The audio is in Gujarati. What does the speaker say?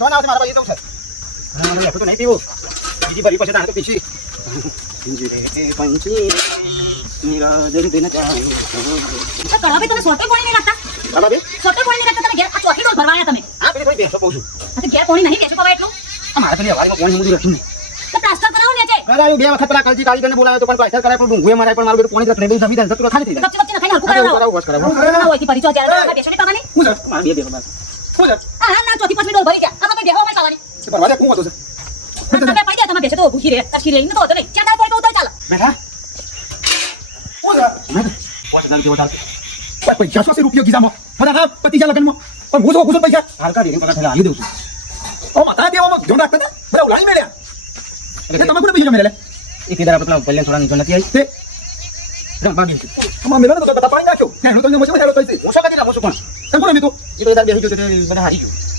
ધોન આવશે મારા પાસે જવું છે હા, મને તો નહીં પીવું બીજી ભરી પછી તો પીશી મેરા બે સોટે પાણી નહીં નાખતા તમે ઘેર આ ચોથી ડોલ ભરવા આવ્યા તમે આ પેલી થોડી બેસો કહું છું આ તો ઘેર પાણી નહીં બેસું પવાય એટલું આ મારે પેલી હવારીમાં કોણ મુંડી રખ્યું ને તો પ્લાસ્ટર કરાવો ને છે કરાયું બે વખત પેલા કલજી કાળી બોલાવ્યો પણ પ્લાસ્ટર કરાય પણ ડુંગુએ પણ મારું પાણી રખડે જાય ખાલી થઈ જાય કપચી કપચી નખાઈને હલકું આ કરાવો બસ કરાવું ના હોયથી પરિચય જ્યારે તમે બેસણી પાવાની હું બે બે હું આ ના ચોથી પાંચમી ડોલ ભરી ગયા આ તમે બેહવા માં પરવા દે કોણ હતો સર આ તમે પડી ગયા તમે બેસે તો ભૂખી રહે કશકી રહી ને તો હતો નહીં. ચાર દાળ પડી તો ચાલે. બેઠા? હું સર પાંચ હજાર જેવો ચાલ પૈસા સો રૂપિયો ખિસ્સામાં? બધા હા પતી જા લગનમાં. પણ હું તો હું પૈસા? હાલ કાઢી પગાર થયેલા આવી દઉં છું. ઓ માતા દેવામાં ધ્યાન રાખતા હતા? બધા ઉલાઈ મેળ્યા. એ તમે કોને પૈસા મેળ્યા એક આપણે પેલે થોડા નીચે નથી આવી? તે? છે. મેળા તો બધા પાણી નાખ્યો. એનો તો મજા મજા તો છે. હું શું કરી હું શું કોણ તમે કોણ મેં તો? એ તો ઇધર બેસી ગયો બધા હારી ગયો.